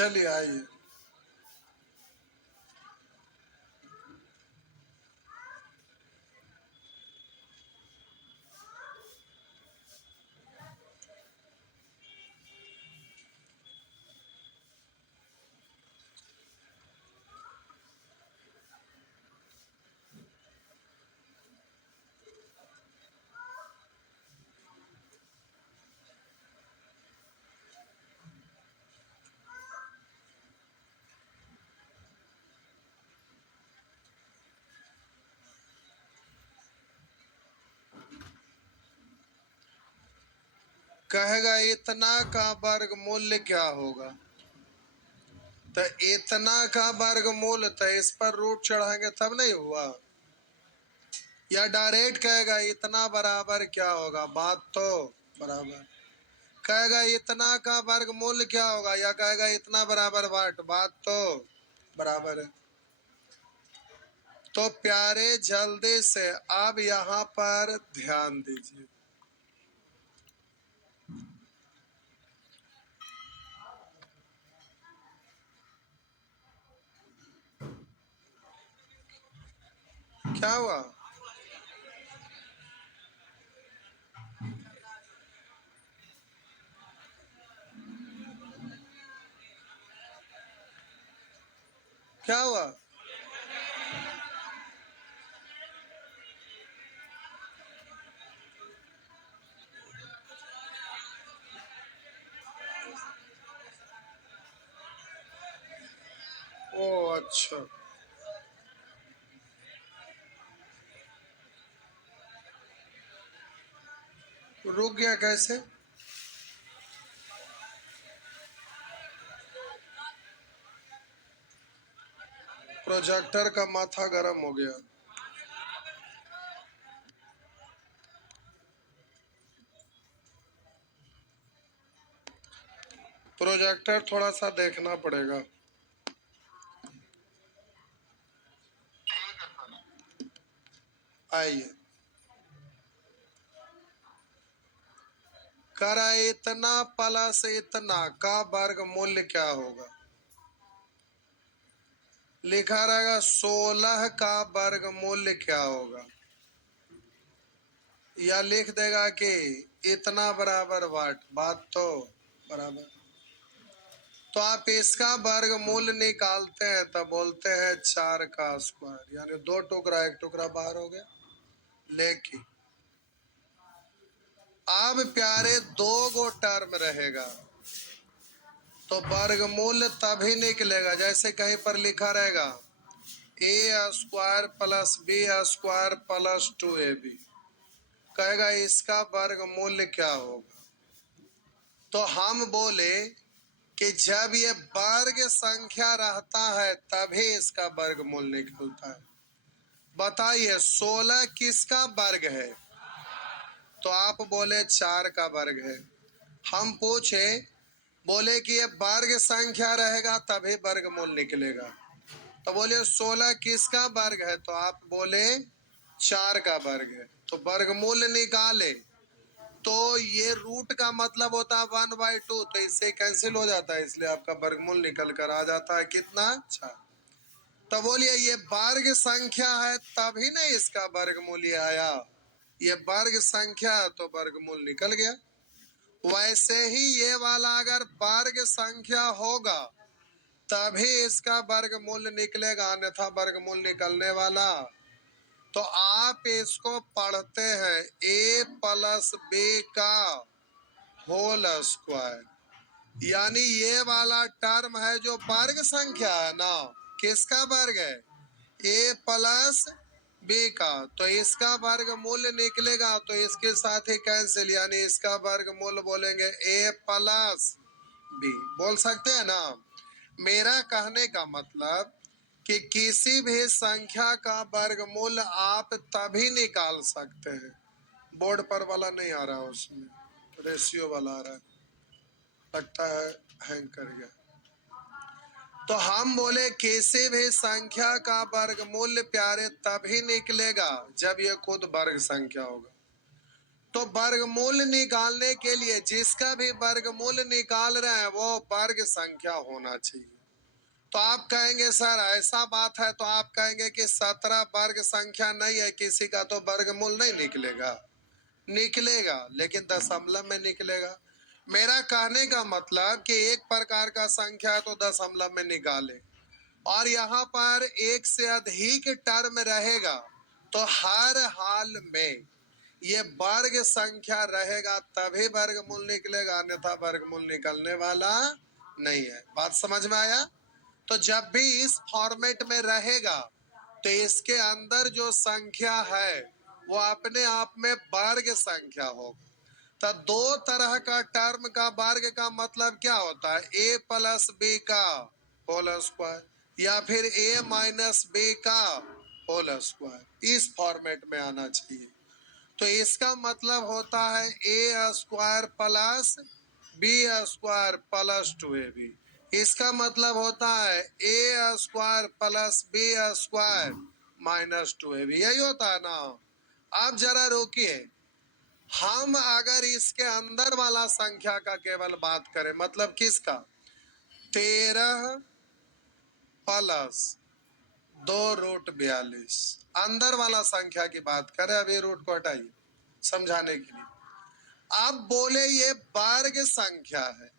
चलिए आइए। कहेगा इतना का वर्गमूल क्या होगा, तो इतना का वर्गमूल तो इस पर रूट चढ़ाएंगे तब नहीं हुआ। या डायरेक्ट कहेगा इतना बराबर क्या होगा, बात तो बराबर। कहेगा इतना का वर्गमूल क्या होगा, या कहेगा इतना बराबर वाट, बात तो बराबर है। तो प्यारे जल्दी से अब यहाँ पर ध्यान दीजिए। क्या हुआ? क्या हुआ? ओ अच्छा, रुक गया कैसे? प्रोजेक्टर का माथा गर्म हो गया। प्रोजेक्टर थोड़ा सा देखना पड़ेगा। आइए। करा इतना प्लस इतना का वर्गमूल क्या होगा? लिखा रहेगा 16 का वर्गमूल क्या होगा, या लिख देगा कि इतना बराबर वाट, बात तो बराबर। तो आप इसका वर्गमूल निकालते हैं तब बोलते हैं 4 का स्क्वायर, यानी 2 टुकड़ा 1 टुकड़ा बाहर हो गया। लेकिन अब प्यारे 2 गो टर्म रहेगा तो वर्गमूल तभी निकलेगा जैसे कहीं पर लिखा रहेगा A square plus B square plus 2ab। कहेगा इसका वर्गमूल क्या होगा, तो हम बोले कि जब ये वर्ग संख्या रहता है तभी इसका वर्गमूल निकलता है। बताइए 16 किसका वर्ग है, तो आप बोले 4 का वर्ग है। हम पूछे, बोले कि ये वर्ग संख्या रहेगा तभी वर्गमूल निकलेगा, तो बोले 16 किसका वर्ग है, तो आप बोले 4 का वर्ग है। तो वर्गमूल निकाले तो ये रूट का मतलब होता है 1/2, तो इससे कैंसिल हो जाता है, इसलिए आपका वर्गमूल निकल कर आ जाता है कितना, 4। तो बोलिए ये वर्ग संख्या है तभी नहीं इसका वर्गमूल ये आया, ये वर्ग संख्या तो वर्गमूल निकल गया। वैसे ही ये वाला अगर वर्ग संख्या होगा तभी इसका वर्गमूल निकलेगा, अन्यथा वर्गमूल निकलने वाला। तो आप इसको पढ़ते हैं a प्लस b का होल स्क्वायर, यानी ये वाला टर्म है जो वर्ग संख्या है ना, किसका वर्ग है, a प्लस b का, तो इसका वर्गमूल निकलेगा तो इसके साथ ही कैंसिल, यानी इसका वर्गमूल बोलेंगे a प्लस b। बोल सकते हैं ना। मेरा कहने का मतलब कि किसी भी संख्या का वर्गमूल आप तभी निकाल सकते हैं, बोर्ड पर वाला नहीं आ रहा, उसमें रेशियो वाला आ रहा है, लगता है हैंग कर गया। तो हम बोले किसी भी संख्या का वर्गमूल प्यारे तभी निकलेगा जब ये खुद वर्ग संख्या होगा। तो वर्गमूल निकालने के लिए जिसका भी वर्गमूल निकाल रहे हैं वो वर्ग संख्या होना चाहिए। तो आप कहेंगे सर ऐसा बात है, तो आप कहेंगे कि 17 वर्ग संख्या नहीं है किसी का तो वर्गमूल नहीं निकलेगा। निकलेगा, लेकिन दशमलव में निकलेगा। मेरा कहने का मतलब कि एक प्रकार का संख्या है तो दशमलव में निकाले, और यहाँ पर एक से अधिक टर्म रहेगा तो हर हाल में ये वर्ग संख्या रहेगा तभी वर्गमूल निकलेगा, अन्यथा वर्गमूल निकलने वाला नहीं है। बात समझ में आया? तो जब भी इस फॉर्मेट में रहेगा तो इसके अंदर जो संख्या है वो अपने आप में वर्ग संख्या होगा। तो दो तरह का टर्म का वर्ग का मतलब क्या होता है? a प्लस बी का होल स्क्वायर या फिर a माइनस बी का होल स्क्वायर, इस फॉर्मेट में आना चाहिए। तो इसका मतलब होता है a square plus B square plus 2ab। इसका मतलब होता है a square plus B square minus 2ab। यही होता है ना? अब जरा रोकिए, हम अगर इसके अंदर वाला संख्या का केवल बात करें, मतलब किसका? 13 प्लस 2√42 अंदर वाला संख्या की बात करें। अभी रूट को हटाइए समझाने के लिए। अब बोले ये वर्ग संख्या है,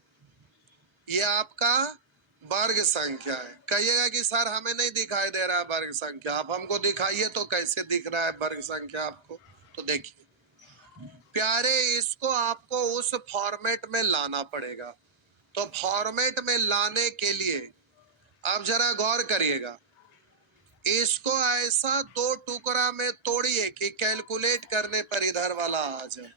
ये आपका वर्ग संख्या है। कहिएगा कि सर हमें नहीं दिखाई दे रहा है वर्ग संख्या। आप हमको दिखाइए तो कैसे दिख रहा है वर्ग संख्या आपको। तो देखिए प्यारे, इसको आपको उस फॉर्मेट में लाना पड़ेगा। तो फॉर्मेट में लाने के लिए अब जरा गौर करिएगा, इसको ऐसा दो टुकड़ा में तोड़िए कि कैलकुलेट करने पर इधर वाला आ जाए।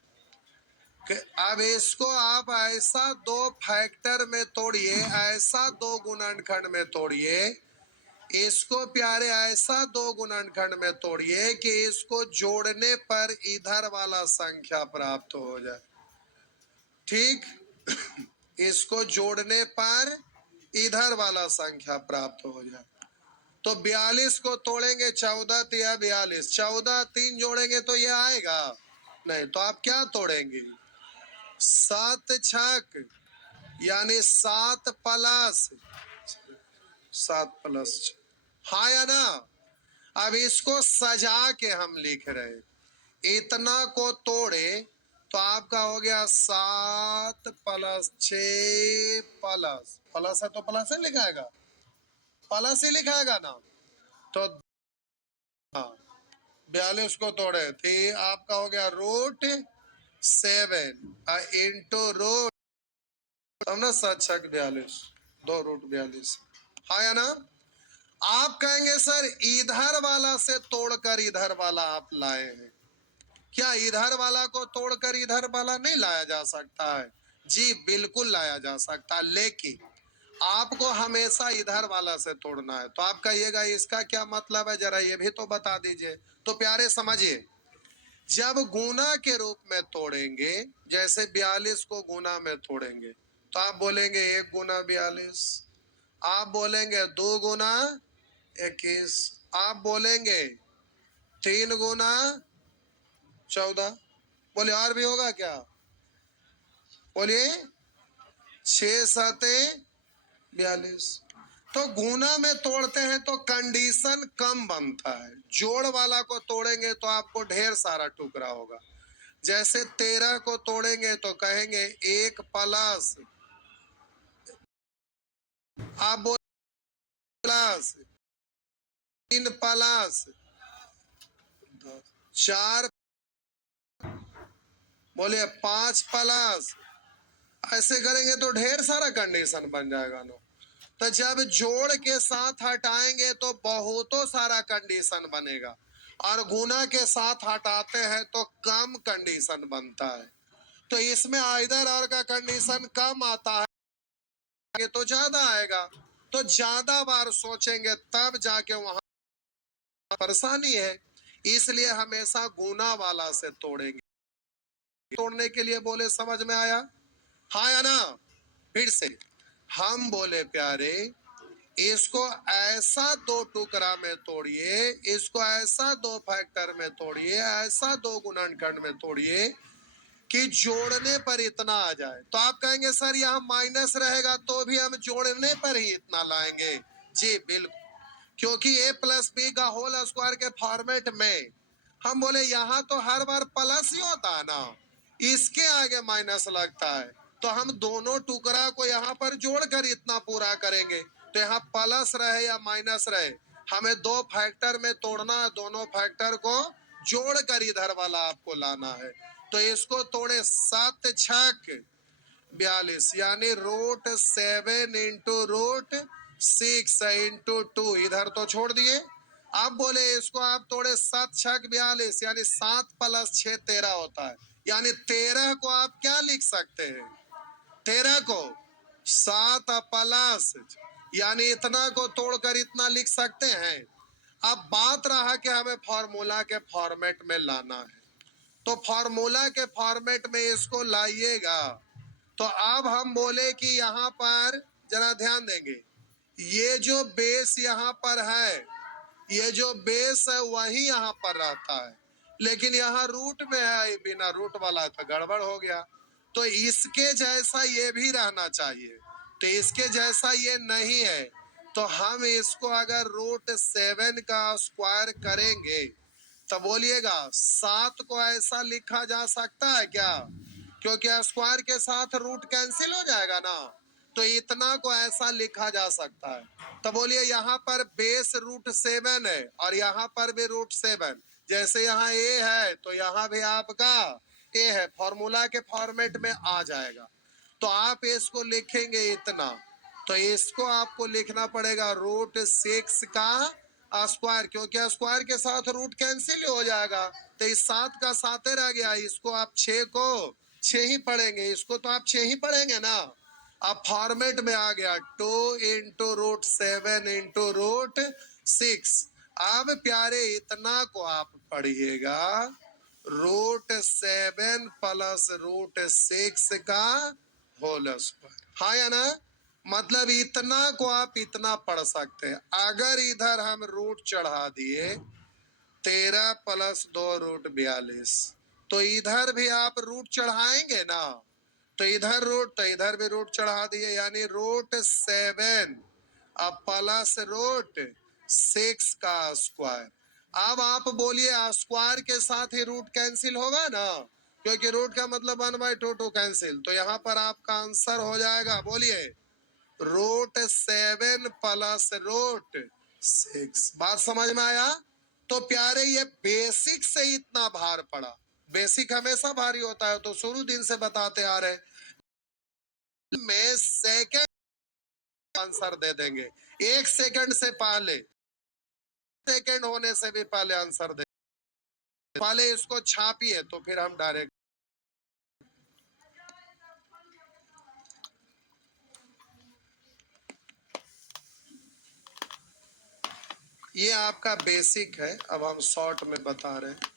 अब इसको आप ऐसा दो फैक्टर में तोड़िए, ऐसा दो गुणनखंड में तोड़िए, इसको प्यारे ऐसा दो गुणनखंड में तोड़िए कि इसको जोड़ने पर इधर वाला संख्या प्राप्त हो जाए। ठीक इसको जोड़ने पर इधर वाला संख्या प्राप्त हो जाए। तो 42 को तोड़ेंगे 14 तिया 42, 14 3 जोड़ेंगे तो ये आएगा नहीं। तो आप क्या तोड़ेंगे? 7 छक यानी 7 प्लस 7+, हाँ या ना? अब इसको सजा के हम लिख रहे, इतना को तोड़े तो आपका हो गया 7 प्लस 6 प्लस प्लस है तो प्लस ही लिखाएगा, प्लस ही लिखाएगा ना। तो 42 को तोड़े थी आपका हो गया √7 इंटू रूट, तब ना 7 छक 42, 2√42, हाँ या ना? आप कहेंगे सर इधर वाला से तोड़कर इधर वाला आप लाए हैं, क्या इधर वाला को तोड़कर इधर वाला नहीं लाया जा सकता है? जी बिल्कुल लाया जा सकता है, लेकिन आपको हमेशा इधर वाला से तोड़ना है। तो आप कहिएगा इसका क्या मतलब है, जरा ये भी तो बता दीजिए। तो प्यारे समझिए, जब गुना के रूप में तोड़ेंगे, जैसे 42 को गुना में तोड़ेंगे तो आप बोलेंगे 1 गुना 42, आप बोलेंगे 2 गुना 21, आप बोलेंगे 3 गुना 14, बोले और भी होगा क्या? बोलिए 6 7 42। तो गुना में तोड़ते हैं तो कंडीशन कम बनता है, जोड़ वाला को तोड़ेंगे तो आपको ढेर सारा टुकड़ा होगा। जैसे 13 को तोड़ेंगे तो कहेंगे 1 प्लस, आप बोल प्लस 3 प्लस 4, बोलिए 5 प्लस, ऐसे करेंगे तो ढेर सारा कंडीशन बन जाएगा ना। तो जब जोड़ के साथ हटाएंगे तो बहुतों सारा कंडीशन बनेगा, और गुना के साथ हटाते हैं तो कम कंडीशन बनता है। तो इसमें इधर और का कंडीशन कम आता है तो ज्यादा आएगा। तो ज्यादा बार सोचेंगे तब जाके वहां परेशानी है, इसलिए हमेशा गुना वाला से तोड़ेंगे। तोड़ने के लिए बोले समझ में आया, हाँ या ना? फिर से हम बोले प्यारे, इसको ऐसा दो टुकड़ा में तोड़िए, इसको ऐसा दो फैक्टर में तोड़िए, ऐसा दो गुणनखंड में तोड़िए कि जोड़ने पर इतना आ जाए। तो आप कहेंगे सर यहाँ माइनस रहेगा तो भी हम जोड़ने पर ही इतना लाएंगे। जी बिल्कुल, क्योंकि a प्लस बी का होल स्क्वायर के फॉर्मेट में हम बोले यहाँ तो हर बार प्लस ही होता है ना, इसके आगे माइनस लगता है, तो हम दोनों टुकड़ा को यहाँ पर जोड़कर इतना पूरा करेंगे। तो यहाँ प्लस रहे या माइनस रहे, हमें दो फैक्टर में तोड़ना, दोनों फैक्टर को जोड़कर इधर वाला आपको लाना है। तो इसको तोड़े 7 छक 42 यानी रूट 7 इंटू रूट 6 इंटू 2, इधर तो छोड़ दिए। अब बोले इसको आप तोड़े 7 छक 42 यानी 7 प्लस 6 13 होता है, यानी 13 को आप क्या लिख सकते हैं, 13 को 7 प्लस यानी इतना को तोड़कर इतना लिख सकते हैं। अब बात रहा कि हमें फार्मूला के फॉर्मेट में लाना है, तो फार्मूला के फॉर्मेट में इसको लाइएगा। तो अब हम बोले कि यहाँ पर जरा ध्यान देंगे, ये जो बेस यहाँ पर है, ये जो बेस है वही यहाँ पर रहता है, लेकिन यहाँ रूट में है, बिना रूट वाला तो गड़बड़ हो गया। तो इसके जैसा ये भी रहना चाहिए, तो इसके जैसा ये नहीं है, तो हम इसको अगर रूट 7 का स्क्वायर करेंगे तो बोलिएगा 7 को ऐसा लिखा जा सकता है क्या, क्योंकि स्क्वायर के साथ रूट कैंसिल हो जाएगा ना, तो इतना को ऐसा लिखा जा सकता है। तो बोलिए यहाँ पर बेस रूट 7 है और यहाँ पर भी रूट 7, जैसे यहाँ ए है तो यहाँ भी आपका ए है, फॉर्मूला के फॉर्मेट में आ जाएगा। तो आप इसको लिखेंगे इतना, तो इसको आपको लिखना पड़ेगा रूट 6 का स्क्वायर, क्योंकि स्क्वायर के साथ रूट कैंसिल हो जाएगा, तो इस 7 का 7 रह गया, इसको आप 6 को 6 ही पढ़ेंगे, इसको तो आप 6 ही पढ़ेंगे ना। अब फॉर्मेट में आ गया 2 इंटू रूट 7 इंटू रूट 6। अब प्यारे इतना को आप पढ़िएगा रूट 7 प्लस रूट 6 का होल स्क्वायर, हाँ या ना, मतलब इतना को आप इतना पढ़ सकते हैं। अगर इधर हम रूट चढ़ा दिए 13 प्लस 2 रूट 42, तो इधर भी आप रूट चढ़ाएंगे ना, तो इधर रूट तो इधर भी रूट चढ़ा दिए, यानी रूट 7 प्लस रूट 6 का स्क्वायर। अब आप बोलिए स्क्वायर के साथ ही रूट कैंसिल होगा ना, क्योंकि रूट का मतलब 1/2 कैंसिल, तो यहाँ पर आपका आंसर हो जाएगा, बोलिए रूट 7 प्लस रूट 6। बात समझ में आया। तो प्यारे ये बेसिक से इतना भार पड़ा, बेसिक हमेशा भारी होता है, तो शुरू दिन से बताते आ रहे में सेकंड आंसर दे देंगे, 1 सेकंड से पहले, सेकंड होने से भी पहले आंसर दे, पहले इसको छापिए तो फिर हम डायरेक्ट। ये आपका बेसिक है, अब हम शॉर्ट में बता रहे हैं।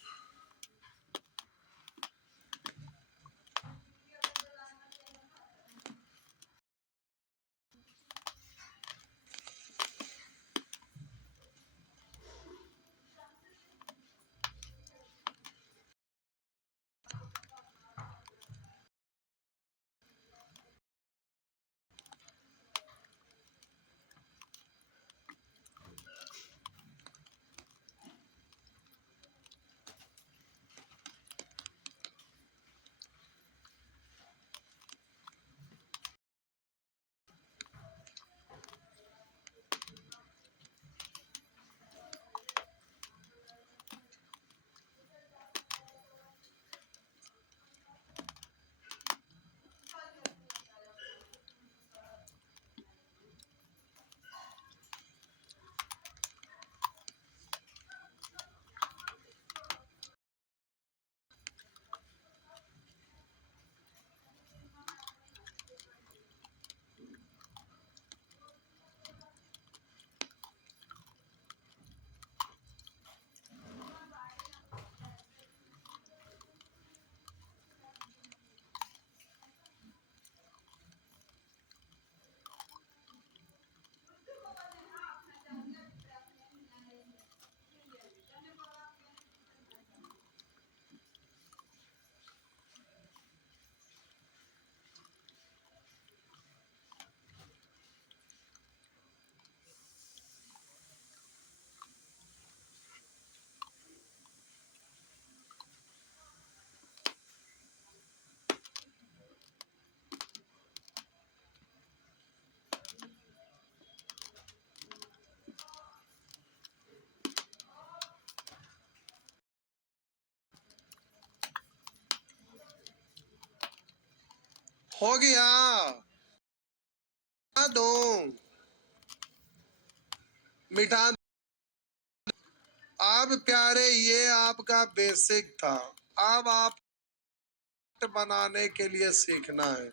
हो गया दो मिटा। अब प्यारे ये आपका बेसिक था। अब आप बनाने के लिए सीखना है,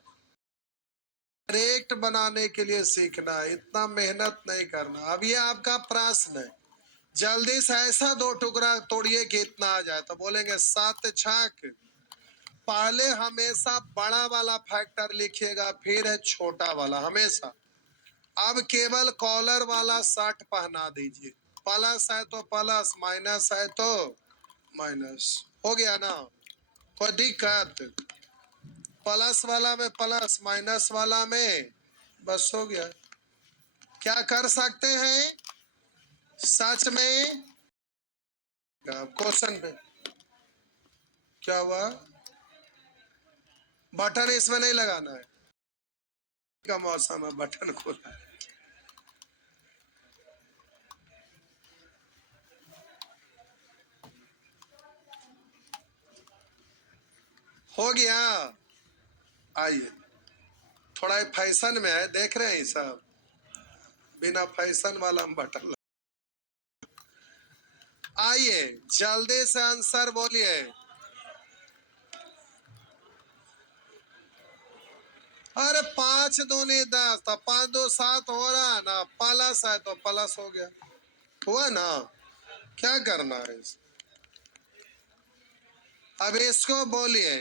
डायरेक्ट बनाने के लिए सीखना है, इतना मेहनत नहीं करना। अब ये आपका प्रश्न है, जल्दी से ऐसा दो टुकड़ा तोड़िए कि इतना आ जाए। तो बोलेंगे 7 छक। पहले हमेशा बड़ा वाला फैक्टर लिखिएगा, फिर है छोटा वाला हमेशा। अब केवल कॉलर वाला शर्ट पहना दीजिए। प्लस है तो प्लस, माइनस है तो माइनस। हो गया ना, कोई दिक्कत? प्लस वाला में प्लस, माइनस वाला में बस, हो गया। क्या कर सकते हैं सच में? क्वेश्चन पे क्या हुआ? बटन इसमें नहीं लगाना है, का मौसम है, बटन खोला है। हो गया। आइए, थोड़ा फैशन में है, देख रहे हैं सब, बिना फैशन वाला हम बटन। आइए जल्दी से आंसर बोलिए। अरे 5 दूनी 10, तो 5 2 7 हो रहा है ना, प्लस है तो प्लस हो गया। हुआ ना, क्या करना है अब इसको बोलिए।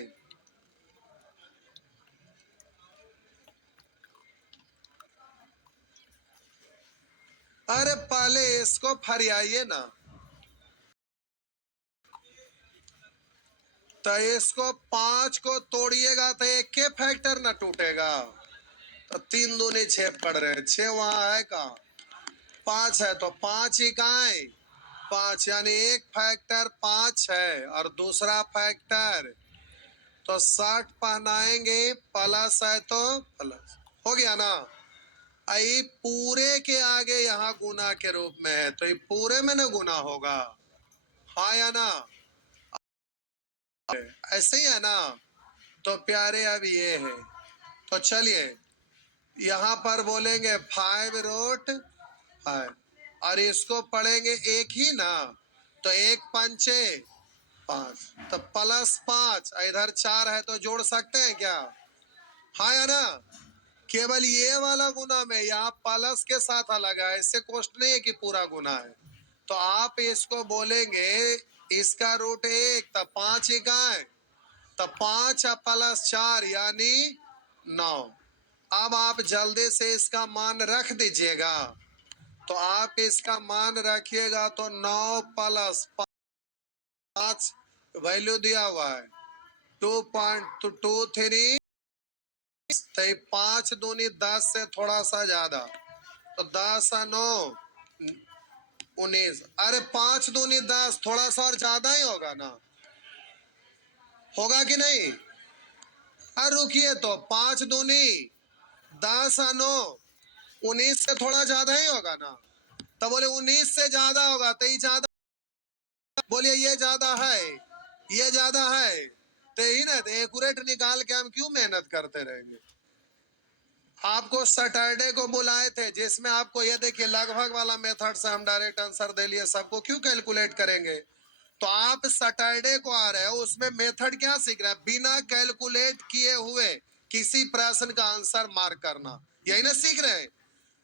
अरे पहले इसको फरियाइए ना, तो इसको 5 को तोड़िएगा तो एक के फैक्टर ना टूटेगा। तो 3 दूनी 6 पड़ रहे, 6 वहां है का, 5 है तो 5 इकाई 5, यानी एक फैक्टर 5 है और दूसरा फैक्टर तो 60 पहनाएंगे, प्लस है तो प्लस। हो गया ना। आई पूरे के आगे यहाँ गुना के रूप में है, तो ये पूरे में ना गुना होगा, हाँ या ना? ऐसे ही है ना। तो प्यारे अब ये है, तो चलिए यहाँ पर बोलेंगे 5 रूट 5, और इसको पढ़ेंगे एक ही ना, तो 1 पंचे 5, तो प्लस 5, इधर 4 है तो जोड़ सकते हैं क्या, हाँ या ना? केवल ये वाला गुना में यहाँ प्लस के साथ अलग है, इससे कोष्ट नहीं है कि पूरा गुना है। तो आप इसको बोलेंगे इसका रूट 1, तब 5 इकाई, तब 5 प्लस 4 यानी 9। अब आप जल्दी से इसका मान रख दीजिएगा। तो आप इसका मान रखिएगा तो 9 प्लस 5 वैल्यू दिया हुआ है 2.23, तो 5 दूनी 10 से थोड़ा सा ज्यादा, तो 10 9 19। अरे 5 दूनी 10, थोड़ा सा और ज्यादा ही होगा ना, होगा कि नहीं? अरे रुकिए, तो 5 दूनी 10 9 19 से थोड़ा ज्यादा ही होगा ना। तो बोले 19 से ज्यादा होगा तो ये ज्यादा, बोलिए ये ज्यादा है, ये ज्यादा है, तो ही ना, तो एक्यूरेट निकाल के हम क्यों मेहनत करते रहेंगे। आपको सैटरडे को बुलाए थे, जिसमें आपको ये देखिए लगभग वाला मेथड से हम डायरेक्ट आंसर दे लिए, सबको क्यों कैलकुलेट करेंगे। तो आप सैटरडे को आ रहे हो, उसमें मेथड क्या सीख रहे हैं, बिना कैलकुलेट किए हुए किसी प्रश्न का आंसर मार्क करना, यही ना सीख रहे हैं।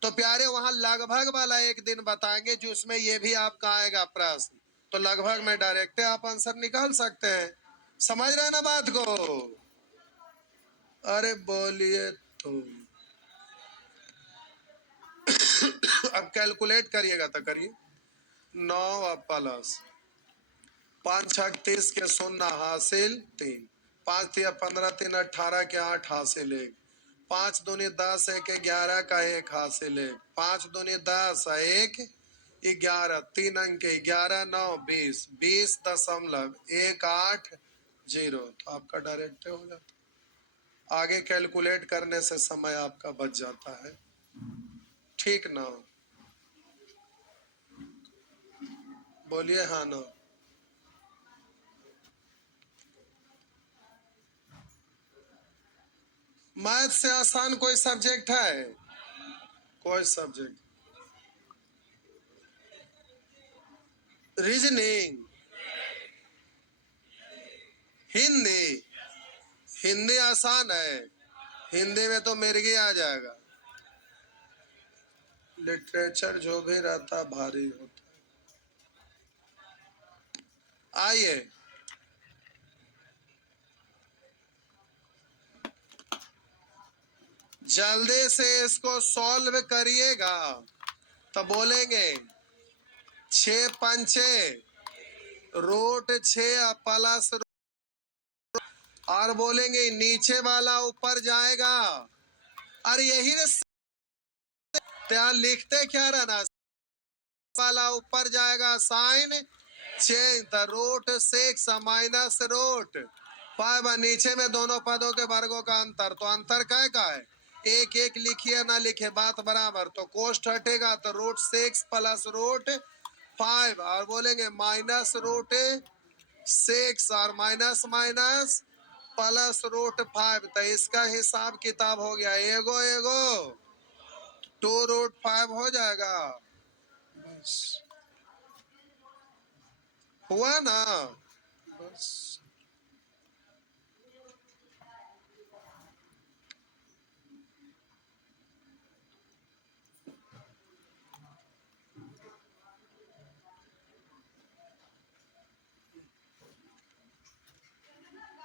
तो प्यारे वहां लगभग वाला एक दिन बताएंगे जिसमें ये भी आपका आएगा प्रश्न, तो लगभग में डायरेक्ट आप आंसर निकाल सकते हैं। समझ रहे हैं ना बात को? अरे बोलिए तो। अब कैलकुलेट करिएगा तो करिए। 9 प्लस 5 छक 30 के 0 हासिल 3, 5 तिया 15 3 18 के 8 हासिल 1, 5 दूनी 10 1 11 का 1 हासिल 1, 5 दूनी 10 1 11, 3 अंक के 11 9 20, 20.18 तो आपका डायरेक्ट हो जाता। आगे कैलकुलेट करने से समय आपका बच जाता है, ठीक ना? बोलिए हाँ ना। मैथ से आसान कोई सब्जेक्ट है? कोई सब्जेक्ट? रीजनिंग? हिंदी? हिंदी आसान है, हिंदी में तो मिर्गी आ जाएगा। लिटरेचर जो भी रहता भारी होता। आइए, जल्दी से इसको सॉल्व करिएगा। तो बोलेंगे 6 पंचे रूट 6 प्लस, और बोलेंगे नीचे वाला ऊपर जाएगा। अरे यही लिखते क्या रहना, वाला ऊपर जाएगा, sign change the root 6 minus root 5, नीचे में दोनों पदों के वर्गों का अंतर। तो अंतर क्या का है? एक एक लिखिए ना लिखे बात बराबर। तो कोष्ट हटेगा तो रूट 6 प्लस रूट 5, और बोलेंगे माइनस रूट 6 और माइनस माइनस प्लस रूट 5। तो इसका हिसाब किताब हो गया, एगो एगो 2 रूट 5 हो जाएगा। बस हुआ ना? बस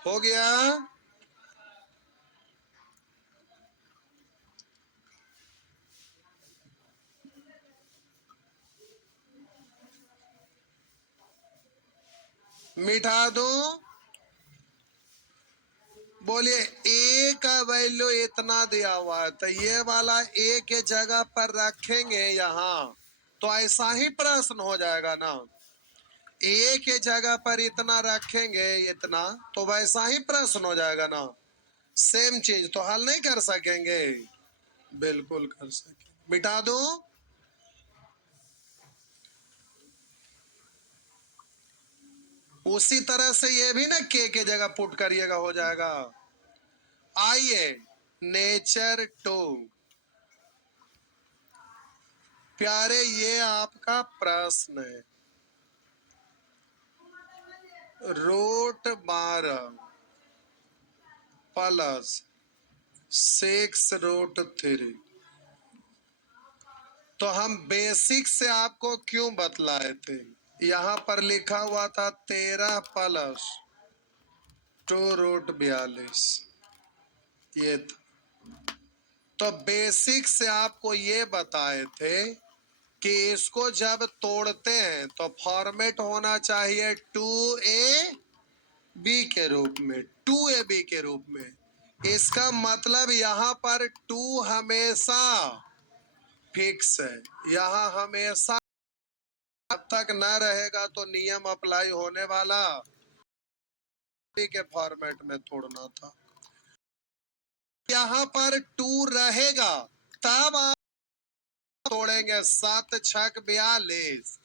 हो गया। मिटा दूं? बोलिए ए का वैल्यू इतना दिया हुआ है, तो ये वाला ए के जगह पर रखेंगे यहाँ, तो ऐसा ही प्रश्न हो जाएगा ना। ए के जगह पर इतना रखेंगे इतना, तो वैसा ही प्रश्न हो जाएगा ना। सेम चीज तो हल नहीं कर सकेंगे? बिल्कुल कर सकेंगे। मिटा दूं? उसी तरह से ये भी ना के जगह पुट करिएगा, हो जाएगा। आइए, नेचर 2। प्यारे ये आपका प्रश्न है। Root 12 plus 6 root 3। तो हम बेसिक से आपको क्यों बतलाए थे? यहां पर लिखा हुआ था 13 प्लस 2 रूट 42, ये था। तो बेसिक से आपको ये बताए थे कि इसको जब तोड़ते हैं तो फॉर्मेट होना चाहिए 2a बी के रूप में, 2ab के रूप में। इसका मतलब यहां पर 2 हमेशा फिक्स है, यहां हमेशा जब तक न रहेगा तो नियम अप्लाई होने वाला के फॉर्मेट में तोड़ना था। यहां पर 2 रहेगा तब आप तोड़ेंगे। 7 छक 42,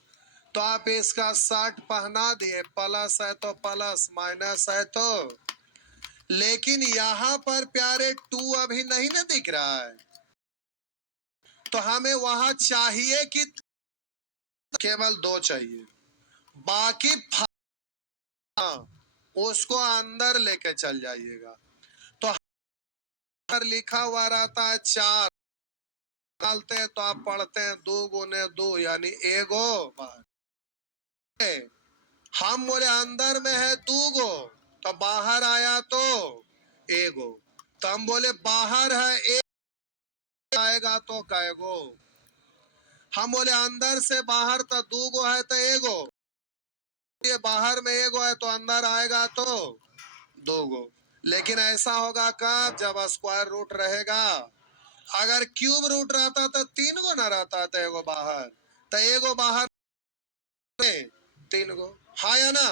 तो आप इसका 60 पहना दिए, प्लस है तो प्लस, माइनस है तो। लेकिन यहां पर प्यारे 2 अभी नहीं ना दिख रहा है, तो हमें वहां चाहिए कि केवल 2 चाहिए, बाकी उसको अंदर लेके चल जाइएगा। तो पर लिखा हुआ रहता है 4, डालते हैं तो आप पढ़ते हैं 2 गुने 2 यानी एगो बाहर। हम बोले अंदर में है 2 गो, तो बाहर आया तो एगो। तो हम बोले बाहर है एक, आएगा तो कैगो। हम बोले अंदर से बाहर तो 2 गो है तो एगो, ये बाहर में एगो है तो अंदर आएगा तो 2 गो। लेकिन ऐसा होगा कब? जब स्क्वायर रूट रहेगा। अगर क्यूब रूट रहता तो 3 गो ना रहता, तो एगो बाहर, तो एगो बाहर 3 गो, हाँ या ना?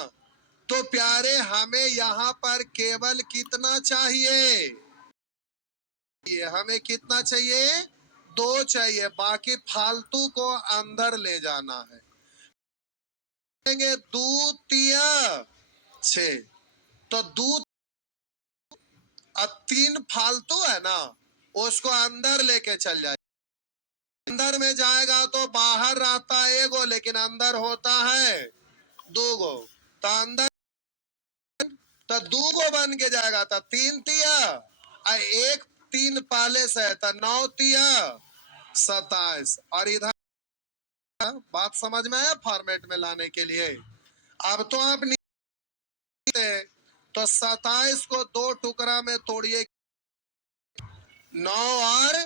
तो प्यारे हमें यहाँ पर केवल कितना चाहिए? ये हमें कितना चाहिए? 2 चाहिए, बाकी फालतू को अंदर ले जाना है। 2 तिया 6, तो 2 अब 3 फालतू है ना, उसको अंदर लेके चल जाए। अंदर में जाएगा तो बाहर रहता है एगो, लेकिन अंदर होता है 2 गो। तो अंदर तो 2 गो बन के जाएगा। तो 3 तिया और 1 3 पहले से है तो 9 तिया 27। और इधर बात समझ में आया फॉर्मेट में लाने के लिए। अब तो आप तो 27 को 2 टुकड़ा में तोड़िए। 9 और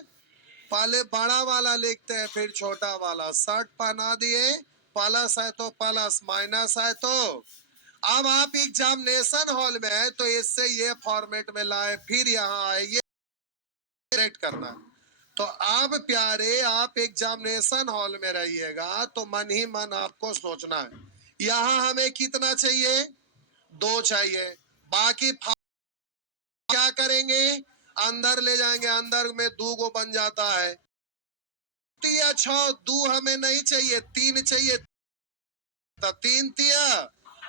पहले बड़ा वाला लिखते हैं फिर छोटा वाला। 60 बना दिए, प्लस है तो प्लस, माइनस है तो। अब आप एग्जामिनेशन हॉल में है तो इससे ये फॉर्मेट में लाए, फिर यहाँ आए, ये करेक्ट करना है। तो आप प्यारे, आप एग्जामिनेशन हॉल में रहिएगा तो मन ही मन आपको सोचना है यहाँ हमें कितना चाहिए, 2 चाहिए। बाकी क्या करेंगे, अंदर ले जाएंगे, अंदर में 2 गो बन जाता है। तिया 6, 2 हमें नहीं चाहिए, 3 चाहिए। तो 3 तिया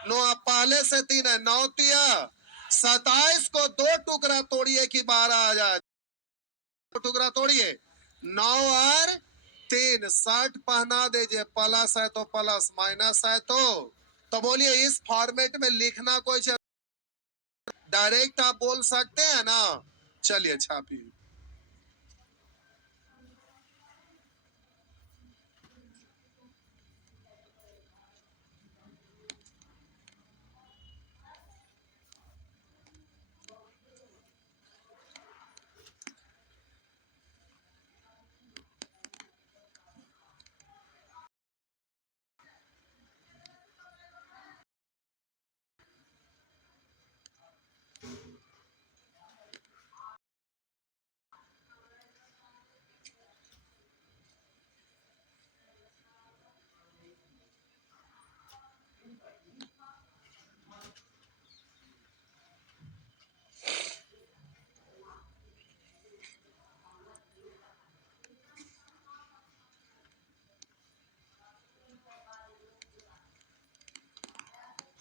9, पहले से 3 है, 9 तिया 27 को 2 टुकड़ा तोड़िए कि 12 आ जाए। 2 टुकड़ा तोड़िए, 9 और 3, 60 पहना दीजिए, प्लस है तो प्लस, माइनस है तो बोलिए इस फॉर्मेट में लिखना कोई डायरेक्ट आप बोल सकते हैं ना। चलिए छापिए।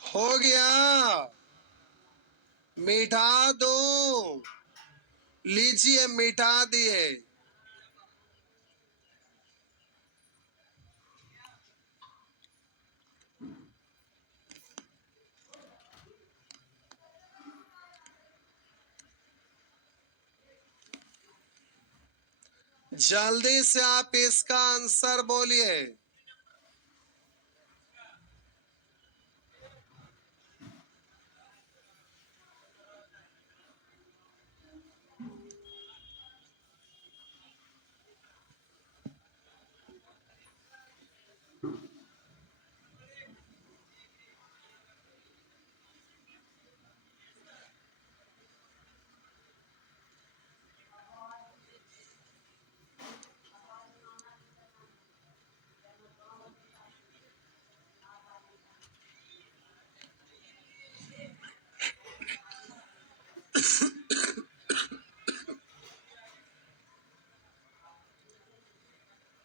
हो गया, मिटा दो, लीजिए मिटा दिए। जल्दी से आप इसका आंसर बोलिए।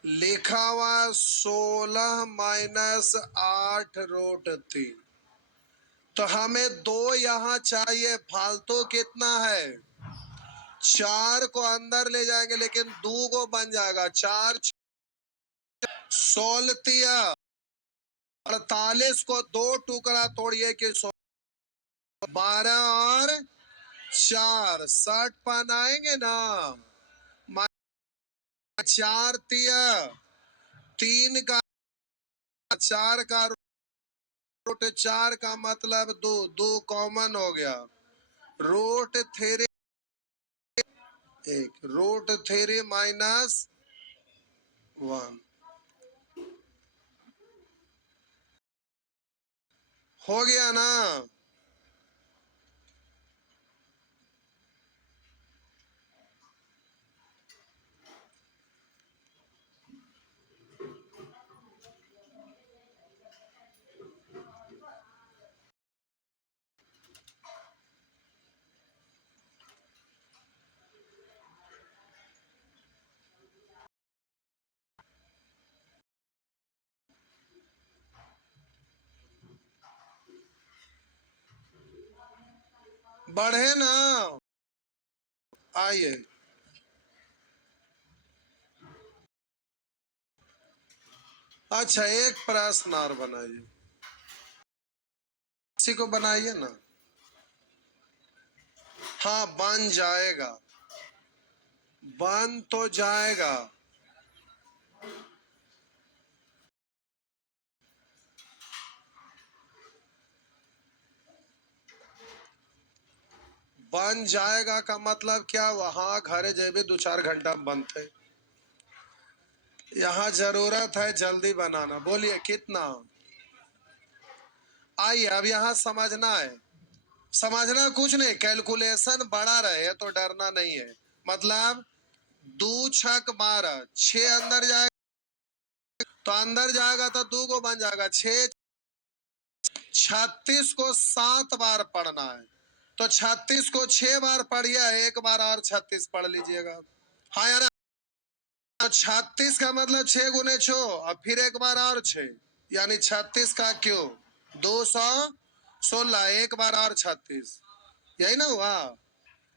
लिखा हुआ 16 माइनस 8 रूट 3। तो हमें 2 यहाँ चाहिए, फालतू कितना है, 4 को अंदर ले जाएंगे लेकिन 2 को बन जाएगा। 4 16 तिया 48 को 2 टुकड़ा तोड़िए कि 12 और 4 60 बनाएंगे ना। 4 तिया 3 का 4 का रूट 4 का मतलब 2, 2 कॉमन हो गया। रूट 3 1, रूट 3 माइनस 1 हो गया ना। बढ़े ना। आइए, अच्छा एक प्रश्न और बनाइए, इसी को बनाइए ना। हाँ बन जाएगा, बन तो जाएगा, बन जाएगा का मतलब क्या, वहां घरे जेबे 2-4 घंटा में बनते, यहाँ जरूरत है जल्दी बनाना। बोलिए कितना। आइए अब यहाँ समझना है, समझना कुछ नहीं, कैलकुलेशन बड़ा रहे तो डरना नहीं है। मतलब 2 × 6 = 12, 6 अंदर जाएगा तो अंदर जाएगा तो 2 को बन जाएगा 6, 36 को 7 बार पढ़ना है, तो 36 को 6 बार पढ़िए, एक बार और 36 पढ़ लीजिएगा। हाँ या ना, तो 36 का मतलब 6 × 6 और फिर एक बार और 6, यानी 36 का क्यों 216, एक बार और 36, यही ना हुआ।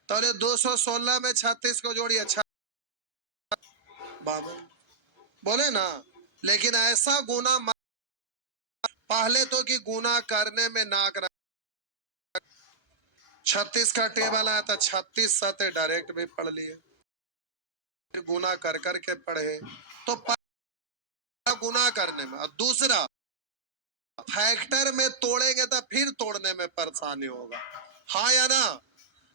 तो 216 में 36 को जोड़िए, बाबू बोले ना। लेकिन ऐसा गुना पहले तो कि गुना करने में नाक रख, 36 का टेबल आया था, 36 सते डायरेक्ट भी पढ़ लिए, गुना कर करके पढ़े तो गुना करने में, और दूसरा फैक्टर में तोड़ेंगे तो फिर तोड़ने में परेशानी होगा। हाँ या ना।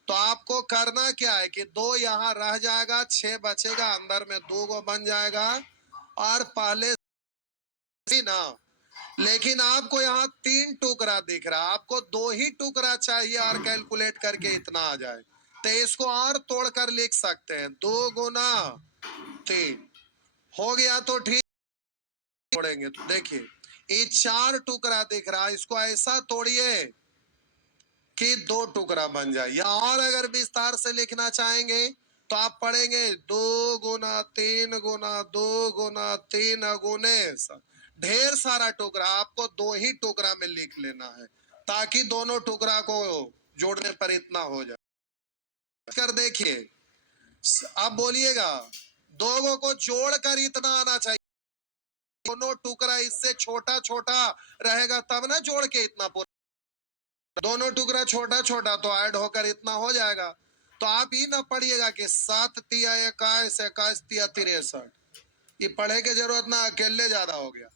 तो आपको करना क्या है कि 2 यहाँ रह जाएगा, 6 बचेगा, अंदर में 2 को बन जाएगा और पहले ना। लेकिन आपको यहाँ 3 टुकड़ा दिख रहा है, आपको 2 ही टुकड़ा चाहिए और कैलकुलेट करके इतना आ जाए, तो इसको और तोड़कर लिख सकते हैं, 2 × 3 हो गया तो ठीक। तोड़ेंगे तो देखिए ये 4 टुकड़ा दिख रहा है, इसको ऐसा तोड़िए कि 2 टुकड़ा बन जाए। या और अगर विस्तार से लिखना चाहेंगे तो आप पढ़ेंगे 2 × 3 × 2 × 3 गुने, ढेर सारा टुकड़ा, आपको 2 ही टुकड़ा में लिख लेना है ताकि दोनों टुकड़ा को जोड़ने पर इतना हो जाए। कर देखिए, अब बोलिएगा 2 को जोड़कर इतना आना चाहिए, दोनों टुकड़ा इससे छोटा छोटा रहेगा तब ना जोड़ के इतना पूरा, दोनों टुकड़ा छोटा छोटा तो ऐड होकर इतना हो जाएगा। तो आप ही ना पढ़िएगा कि 7 × 3 = 21, 21 × 3 = 63, ये पढ़े की जरूरत ना, अकेले ज्यादा हो गया।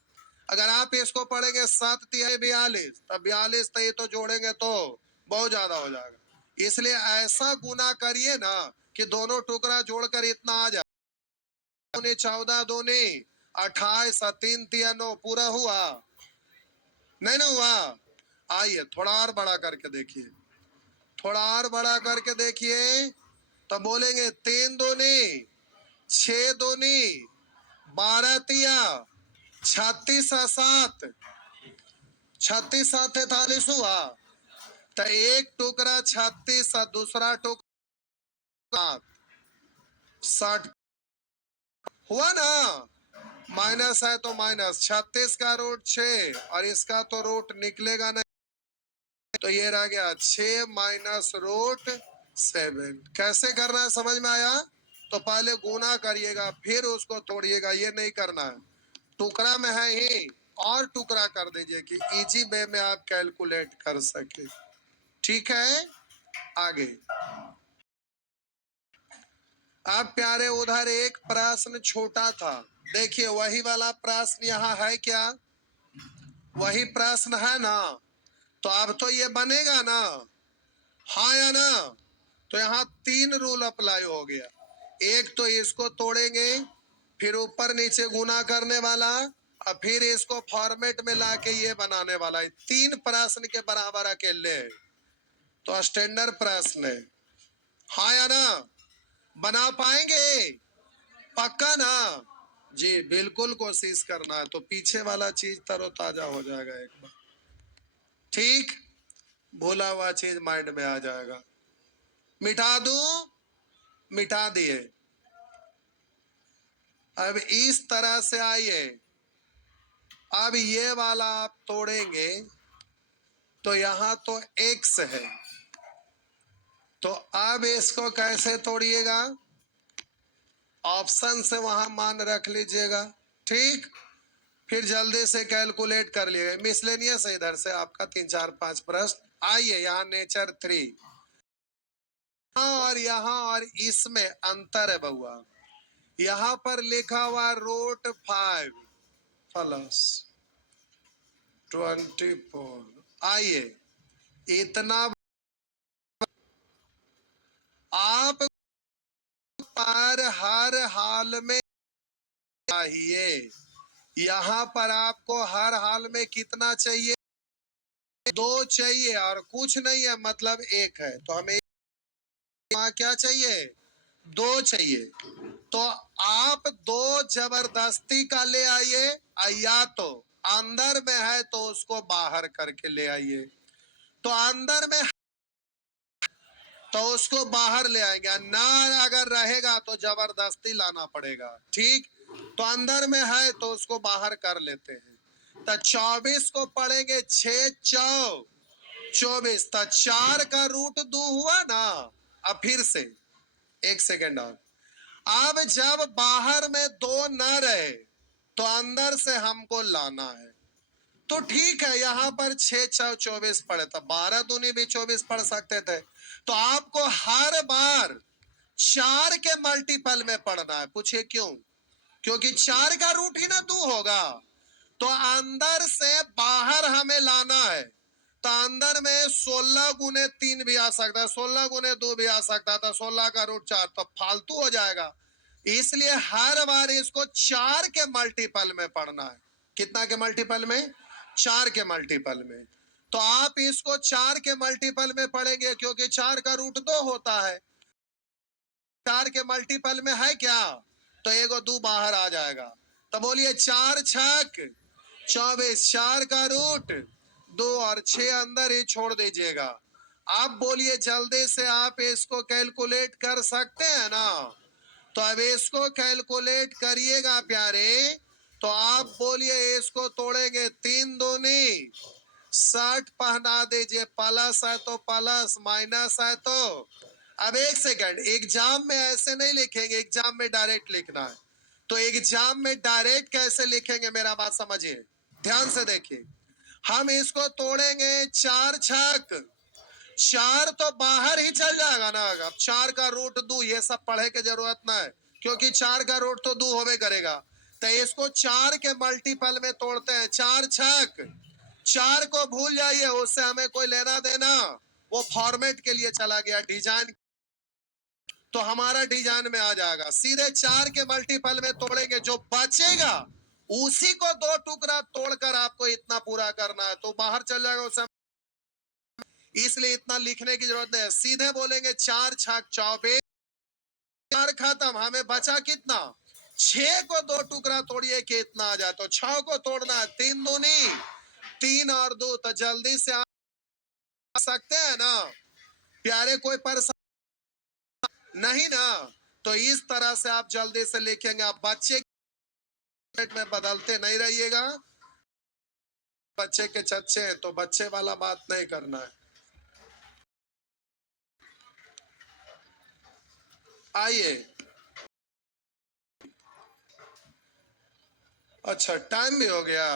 अगर आप इसको पढ़ेंगे 7 × 3 = 42, तब 42 तो ये तो जोड़ेंगे तो बहुत ज्यादा हो जाएगा। इसलिए ऐसा गुना करिए ना कि दोनों टुकड़ा जोड़कर इतना आ जाए, 14 दूनी 28, 3 × 3 = 9, पूरा हुआ नहीं ना हुआ। आइए थोड़ा और बड़ा करके देखिए, थोड़ा और बड़ा करके देखिए, तो बोलेंगे 3 दूनी 6 दूनी 12 × 36 × 7, 36 × 7 = 43 हुआ। तो एक टुकड़ा 36 और दूसरा टुकड़ा 60 हुआ ना। माइनस है तो माइनस, 36 का रूट 6 और इसका तो रूट निकलेगा नहीं, तो ये रह गया 6 - √7। कैसे करना है समझ में आया। तो पहले गुना करिएगा फिर उसको तोड़िएगा, ये नहीं करना है, टुकड़ा में है ही और टुकड़ा कर दीजिए कि इजी वे में आप कैलकुलेट कर सके। ठीक है आगे। आप प्यारे उधर एक प्रश्न छोटा था, देखिए वही वाला प्रश्न यहाँ है क्या, वही प्रश्न है ना। तो अब तो ये बनेगा ना, हाँ या ना। तो यहाँ 3 रूल अप्लाई हो गया, एक तो इसको तोड़ेंगे, फिर ऊपर नीचे गुना करने वाला, और फिर इसको फॉर्मेट में लाके ये बनाने वाला है। 3 प्रश्न के बराबर अकेले है, तो स्टैंडर्ड प्रश्न है, हाँ या ना। बना पाएंगे पक्का ना। जी बिल्कुल कोशिश करना है, तो पीछे वाला चीज तरोताजा हो जाएगा एक बार, ठीक, भूला हुआ चीज माइंड में आ जाएगा। मिटा दूं, मिटा दिए। अब इस तरह से आइए, अब ये वाला आप तोड़ेंगे तो यहां तो x है, तो अब इसको कैसे तोड़िएगा, ऑप्शन से वहां मान रख लीजिएगा, ठीक। फिर जल्दी से कैलकुलेट कर लिए। मिसलेनियस है इधर से आपका 3 4 5 प्रश्न। आइए यहाँ नेचर 3 और यहाँ और इसमें अंतर है बउआ। यहाँ पर लिखा हुआ रूट 5 प्लस 24। आइए इतना आप पर हर हाल में चाहिए। यहाँ पर आपको हर हाल में कितना चाहिए, 2 चाहिए और कुछ नहीं है, मतलब 1 है। तो हमें यहाँ क्या चाहिए, 2 चाहिए। तो आप 2 जबरदस्ती का ले आइए, या तो अंदर में है तो उसको बाहर करके ले आइए। तो अंदर में तो उसको बाहर ले आएंगे, ना अगर रहेगा तो जबरदस्ती लाना पड़ेगा, ठीक। तो अंदर में है तो उसको बाहर कर लेते हैं। तो 24 को पढ़ेंगे 6 चौ 24, तो 4 का रूट 2 हुआ ना। अब फिर से 1 सेकेंड और, अब जब बाहर में 2 न रहे तो अंदर से हमको लाना है। तो ठीक है, यहाँ पर 6 6 24 पढ़े, तो 12 दूनी भी 24 पढ़ सकते थे। तो आपको हर बार 4 के मल्टीपल में पढ़ना है। पूछिए क्यों, क्योंकि 4 का रूट ही ना 2 होगा। तो अंदर से बाहर हमें लाना है। तो अंदर में 16 गुने 3 भी आ सकता है, 16 गुने 2 भी आ सकता था, 16 का रूट 4, तो फालतू हो जाएगा। इसलिए हर बार इसको 4 के मल्टीपल में पढ़ना है। कितना के मल्टीपल में, 4 के मल्टीपल में। तो आप इसको 4 के मल्टीपल में पढ़ेंगे, क्योंकि 4 का रूट 2 होता है। 4 के मल्टीपल में है क्या, तो एगो 2 बाहर आ जाएगा। तो बोलिए 4 छक 24, 4 का रूट 2 और 6 अंदर ही छोड़ दीजिएगा। आप बोलिए जल्दी से, आप इसको कैलकुलेट कर सकते हैं ना। तो अब इसको कैलकुलेट करिएगा प्यारे। तो आप बोलिए इसको तोड़ेंगे, 3 दूनी 60 पहना दीजिए, प्लस है तो प्लस, माइनस है तो। अब 1 सेकंड, एग्जाम में ऐसे नहीं लिखेंगे, एग्जाम में डायरेक्ट लिखना है। तो एग्जाम में डायरेक्ट कैसे लिखेंगे, मेरा बात समझिए, ध्यान से देखिए। हम इसको तोड़ेंगे, 4 छक 4 तो बाहर ही चल जाएगा ना। अब 4 का रूट 2, ये सब पढ़े के जरूरत ना है, क्योंकि 4 का रूट तो 2 होवे करेगा। तो इसको 4 के मल्टीपल में तोड़ते हैं, 4 छक 4 को भूल जाइए, उससे हमें कोई लेना देना, वो फॉर्मेट के लिए चला गया, डिजाइन। तो हमारा डिजाइन में आ जाएगा। सीधे 4 के मल्टीपल में तोड़ेंगे, जो बचेगा उसी को 2 टुकड़ा तोड़कर आपको इतना पूरा करना है, तो बाहर चल जाएगा उस, इसलिए इतना लिखने की जरूरत नहीं है। सीधे बोलेंगे 4 छक 24, 4 खत्म, हमें बचा कितना, 6 को 2 टुकड़ा तोड़िए कि इतना आ जाए। तो 6 को तोड़ना है, 3 दूनी 3 और 2, तो जल्दी से आ सकते हैं ना प्यारे, कोई परेशानी नहीं ना। तो इस तरह से आप जल्दी से लिखेंगे। आप बच्चे में बदलते नहीं रहिएगा, बच्चे के चच्चे हैं तो बच्चे वाला बात नहीं करना है। आइए, अच्छा टाइम भी हो गया,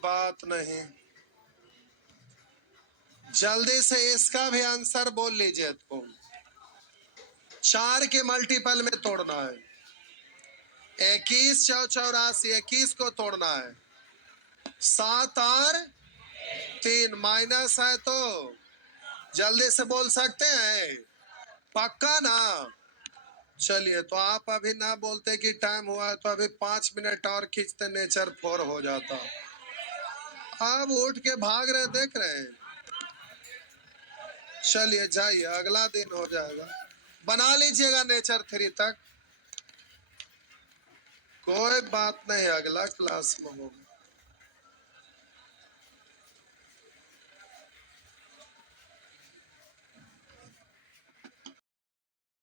बात नहीं, जल्दी से इसका भी आंसर बोल लीजिए। तुम 4 के मल्टीपल में तोड़ना है, 21 चौ 84, 21 को तोड़ना है, 7 और 3 माइनस है, तो जल्दी से बोल सकते हैं, पक्का ना। चलिए, तो आप अभी ना बोलते कि टाइम हुआ है, तो अभी 5 मिनट और खींचते, नेचर 4 हो जाता। अब उठ के भाग रहे, देख रहे हैं। चलिए जाइए, अगला दिन हो जाएगा, बना लीजिएगा नेचर 3 तक, कोई बात नहीं, अगला क्लास में होगा।